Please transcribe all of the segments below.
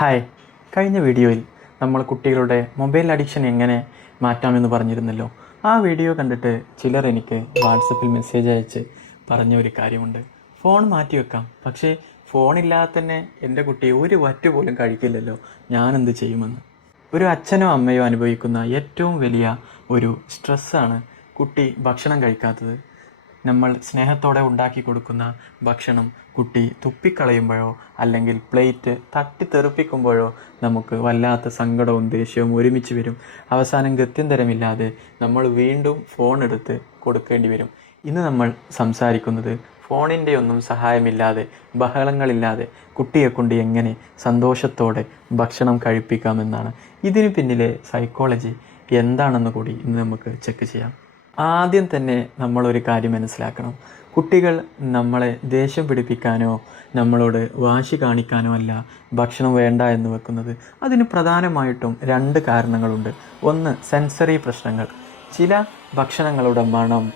Hi, കഴിഞ്ഞ വീഡിയോയിൽ നമ്മൾ കുട്ടികളുടെ മൊബൈൽ അഡിക്ഷൻ എങ്ങനെ മാറ്റാമെന്ന് പറഞ്ഞിരുന്നല്ലോ. ആ വീഡിയോ കണ്ടിട്ട് ചിലർ എനിക്ക് വാട്സപ്പിൽ മെസ്സേജ് അയച്ച് പറഞ്ഞ ഒരു കാര്യമുണ്ട്. ഫോൺ മാറ്റി വെക്കാം, പക്ഷേ ഫോണില്ലാതെ തന്നെ എൻ്റെ കുട്ടി ഒരു വറ്റ് പോലും കഴിക്കില്ലല്ലോ, ഞാനെന്ത് ചെയ്യുമെന്ന്. ഒരു അച്ഛനോ അമ്മയോ അനുഭവിക്കുന്ന ഏറ്റവും വലിയ ഒരു സ്ട്രെസ്സാണ് കുട്ടി ഭക്ഷണം കഴിക്കാത്തത്. നമ്മൾ സ്നേഹത്തോടെ ഉണ്ടാക്കി കൊടുക്കുന്ന ഭക്ഷണം കുട്ടി തുപ്പിക്കളയുമ്പോഴോ അല്ലെങ്കിൽ പ്ലേറ്റ് തട്ടിത്തെറിപ്പിക്കുമ്പോഴോ നമുക്ക് വല്ലാത്ത സങ്കടവും ദേഷ്യവും ഒരുമിച്ച് വരും. അവസാനം ഗത്യന്തരമില്ലാതെ നമ്മൾ വീണ്ടും ഫോൺ എടുത്ത് കൊടുക്കേണ്ടി വരും. ഇന്ന് നമ്മൾ സംസാരിക്കുന്നത് ഫോണിൻ്റെ ഒന്നും സഹായമില്ലാതെ, ബഹളങ്ങളില്ലാതെ കുട്ടിയെക്കൊണ്ട് എങ്ങനെ സന്തോഷത്തോടെ ഭക്ഷണം കഴിപ്പിക്കാമെന്നാണ്. ഇതിന് പിന്നിലെ സൈക്കോളജി എന്താണെന്ന് കൂടി ഇന്ന് നമുക്ക് ചെക്ക് ചെയ്യാം. ആദ്യം തന്നെ നമ്മളൊരു കാര്യം മനസ്സിലാക്കണം. കുട്ടികൾ നമ്മളെ ദേഷ്യം പിടിപ്പിക്കാനോ നമ്മളോട് വാശി കാണിക്കാനോ അല്ല ഭക്ഷണം വേണ്ട എന്ന് വെക്കുന്നത്. അതിന് പ്രധാനമായിട്ടും രണ്ട് കാരണങ്ങളുണ്ട്. ഒന്ന്, സെൻസറി പ്രശ്നങ്ങൾ. ചില ഭക്ഷണങ്ങളുടെ മണം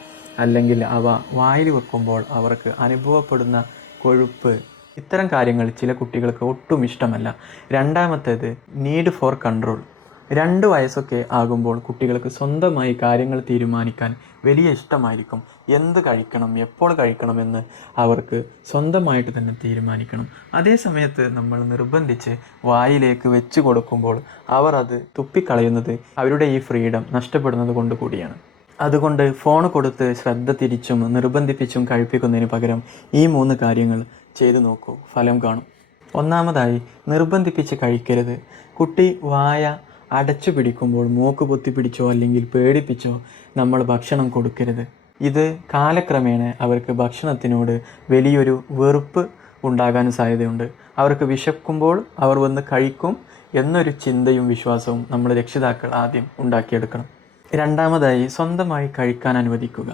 അല്ലെങ്കിൽ അവ വായിൽ വെക്കുമ്പോൾ അവർക്ക് അനുഭവപ്പെടുന്ന കൊഴുപ്പ്, ഇത്തരം കാര്യങ്ങൾ ചില കുട്ടികൾക്ക് ഒട്ടും ഇഷ്ടമല്ല. രണ്ടാമത്തേത്, നീഡ് ഫോർ കൺട്രോൾ. 2 വയസ്സൊക്കെ ആകുമ്പോൾ കുട്ടികൾക്ക് സ്വന്തമായി കാര്യങ്ങൾ തീരുമാനിക്കാൻ വലിയ ഇഷ്ടമായിരിക്കും. എന്ത് കഴിക്കണം, എപ്പോൾ കഴിക്കണമെന്ന് അവർക്ക് സ്വന്തമായിട്ട് തന്നെ തീരുമാനിക്കണം. അതേ സമയത്ത് നമ്മൾ നിർബന്ധിച്ച് വായിലേക്ക് വെച്ച് കൊടുക്കുമ്പോൾ അവർ അത് തുപ്പിക്കളയുന്നത് അവരുടെ ഈ ഫ്രീഡം നഷ്ടപ്പെടുന്നത് കൊണ്ട് കൂടിയാണ്. അതുകൊണ്ട് ഫോൺ കൊടുത്ത് ശ്രദ്ധ തിരിച്ചും നിർബന്ധിപ്പിച്ചും കഴിപ്പിക്കുന്നതിന് പകരം ഈ 3 കാര്യങ്ങൾ ചെയ്തു നോക്കൂ, ഫലം കാണും. ഒന്നാമതായി, നിർബന്ധിപ്പിച്ച് കഴിക്കരുത്. കുട്ടി വായ അടച്ചു പിടിക്കുമ്പോൾ മൂക്ക് പൊത്തി പിടിച്ചോ അല്ലെങ്കിൽ പേടിപ്പിച്ചോ നമ്മൾ ഭക്ഷണം കൊടുക്കരുത്. ഇത് കാലക്രമേണ അവർക്ക് ഭക്ഷണത്തിനോട് വലിയൊരു വെറുപ്പ് ഉണ്ടാകാൻ സാധ്യതയുണ്ട്. അവർക്ക് വിശക്കുമ്പോൾ അവർ വന്ന് കഴിക്കും എന്നൊരു ചിന്തയും വിശ്വാസവും നമ്മൾ രക്ഷിതാക്കൾ ആദ്യം ഉണ്ടാക്കിയെടുക്കണം. രണ്ടാമതായി, സ്വന്തമായി കഴിക്കാൻ അനുവദിക്കുക.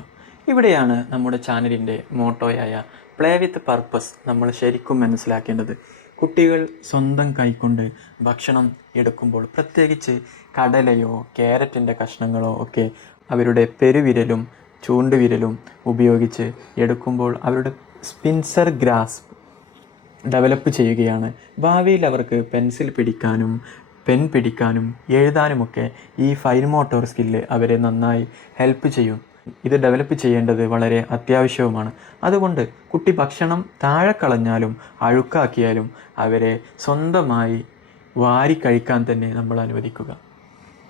ഇവിടെയാണ് നമ്മുടെ ചാനലിൻ്റെ മോട്ടോയായ പ്ലേ വിത്ത് പർപ്പസ് നമ്മൾ ശരിക്കും മനസ്സിലാക്കേണ്ടത്. കുട്ടികൾ സ്വന്തം കൈകൊണ്ട് ഭക്ഷണം എടുക്കുമ്പോൾ, പ്രത്യേകിച്ച് കടലയോ ക്യാരറ്റിൻ്റെ കഷ്ണങ്ങളോ ഒക്കെ അവരുടെ പെരുവിരലും ചൂണ്ടുവിരലും ഉപയോഗിച്ച് എടുക്കുമ്പോൾ അവരുടെ സ്പിൻസർ ഗ്രാസ്പ് ഡെവലപ്പ് ചെയ്യുകയാണ്. ഭാവിയിൽ അവർക്ക് പെൻസിൽ പിടിക്കാനും പെൻ പിടിക്കാനും എഴുതാനുമൊക്കെ ഈ ഫൈൻ മോട്ടോർ സ്കില്ല് അവരെ നന്നായി ഹെൽപ്പ് ചെയ്യും. ഇത് ഡെവലപ്പ് ചെയ്യേണ്ടത് വളരെ അത്യാവശ്യവുമാണ്. അതുകൊണ്ട് കുട്ടി ഭക്ഷണം താഴെ കളഞ്ഞാലും അഴുക്കാക്കിയാലും അവരെ സ്വന്തമായി വാരി കഴിക്കാൻ തന്നെ നമ്മൾ അനുവദിക്കുക.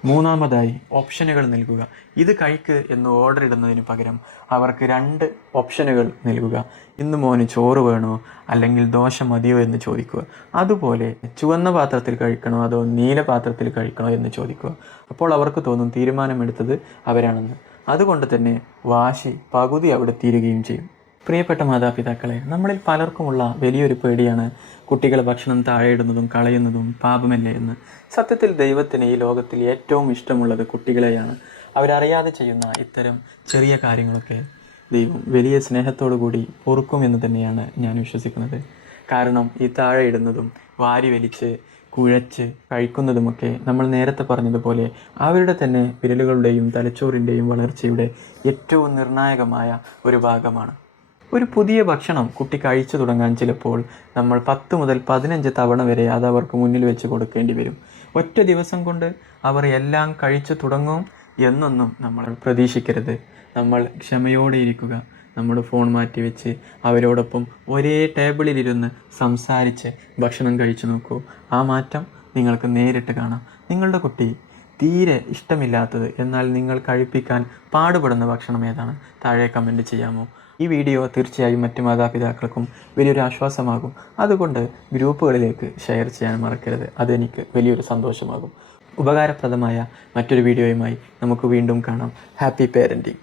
മൂന്നാമതായി, ഓപ്ഷനുകൾ നൽകുക. ഇത് കഴിക്ക് എന്ന് ഓർഡർ ഇടുന്നതിന് പകരം അവർക്ക് 2 ഓപ്ഷനുകൾ നൽകുക. ഇന്ന് മോന് ചോറ് വേണോ അല്ലെങ്കിൽ ദോശ മതിയോ എന്ന് ചോദിക്കുക. അതുപോലെ ചുവന്ന പാത്രത്തിൽ കഴിക്കണോ അതോ നീല പാത്രത്തിൽ കഴിക്കണോ എന്ന് ചോദിക്കുക. അപ്പോൾ അവർക്ക് തോന്നും തീരുമാനമെടുത്തത് അവരാണെന്ന്. അതുകൊണ്ട് തന്നെ വാശി പകുതി അവിടെ തീരുകയും ചെയ്യും. പ്രിയപ്പെട്ട മാതാപിതാക്കളെ, നമ്മളിൽ പലർക്കുമുള്ള വലിയൊരു പേടിയാണ് കുട്ടികൾ ഭക്ഷണം താഴെയിടുന്നതും കളയുന്നതും പാപമല്ലേ എന്ന്. സത്യത്തിൽ ദൈവത്തിന് ഈ ലോകത്തിൽ ഏറ്റവും ഇഷ്ടമുള്ളത് കുട്ടികളെയാണ്. അവരറിയാതെ ചെയ്യുന്ന ഇത്തരം ചെറിയ കാര്യങ്ങളൊക്കെ ദൈവം വലിയ സ്നേഹത്തോടു കൂടി പൊറുക്കുമെന്ന് തന്നെയാണ് ഞാൻ വിശ്വസിക്കുന്നത്. കാരണം ഈ താഴെയിടുന്നതും വാരി വലിച്ച് കുഴച്ച് കഴിക്കുന്നതുമൊക്കെ നമ്മൾ നേരത്തെ പറഞ്ഞതുപോലെ അവരുടെ തന്നെ വിരലുകളുടെയും തലച്ചോറിൻ്റെയും വളർച്ചയുടെ ഏറ്റവും നിർണായകമായ ഒരു ഭാഗമാണ്. ഒരു പുതിയ ഭക്ഷണം കുട്ടി കഴിച്ചു തുടങ്ങാൻ ചിലപ്പോൾ നമ്മൾ 10 മുതൽ 15 തവണ വരെ അത് അവർക്ക് മുന്നിൽ വെച്ച് കൊടുക്കേണ്ടി വരും. ഒറ്റ ദിവസം കൊണ്ട് അവർ എല്ലാം കഴിച്ചു തുടങ്ങും എന്നൊന്നും നമ്മൾ പ്രതീക്ഷിക്കരുത്. നമ്മൾ ക്ഷമയോടെ ഇരിക്കുക. നമ്മുടെ ഫോൺ മാറ്റി വെച്ച് അവരോടൊപ്പം ഒരേ ടേബിളിലിരുന്ന് സംസാരിച്ച് ഭക്ഷണം കഴിച്ചു നോക്കൂ. ആ മാറ്റം നിങ്ങൾക്ക് നേരിട്ട് കാണാം. നിങ്ങളുടെ കുട്ടി തീരെ ഇഷ്ടമില്ലാത്തത് എന്നാൽ നിങ്ങൾ കഴിപ്പിക്കാൻ പാടുപെടുന്ന ഭക്ഷണം ഏതാണ്? താഴെ കമൻറ്റ് ചെയ്യാമോ? ഈ വീഡിയോ തീർച്ചയായും മറ്റു മാതാപിതാക്കൾക്കും വലിയൊരു ആശ്വാസമാകും. അതുകൊണ്ട് ഗ്രൂപ്പുകളിലേക്ക് ഷെയർ ചെയ്യാൻ മറക്കരുത്. അതെനിക്ക് വലിയൊരു സന്തോഷമാകും. ഉപകാരപ്രദമായ മറ്റൊരു വീഡിയോയുമായി നമുക്ക് വീണ്ടും കാണാം. Happy parenting.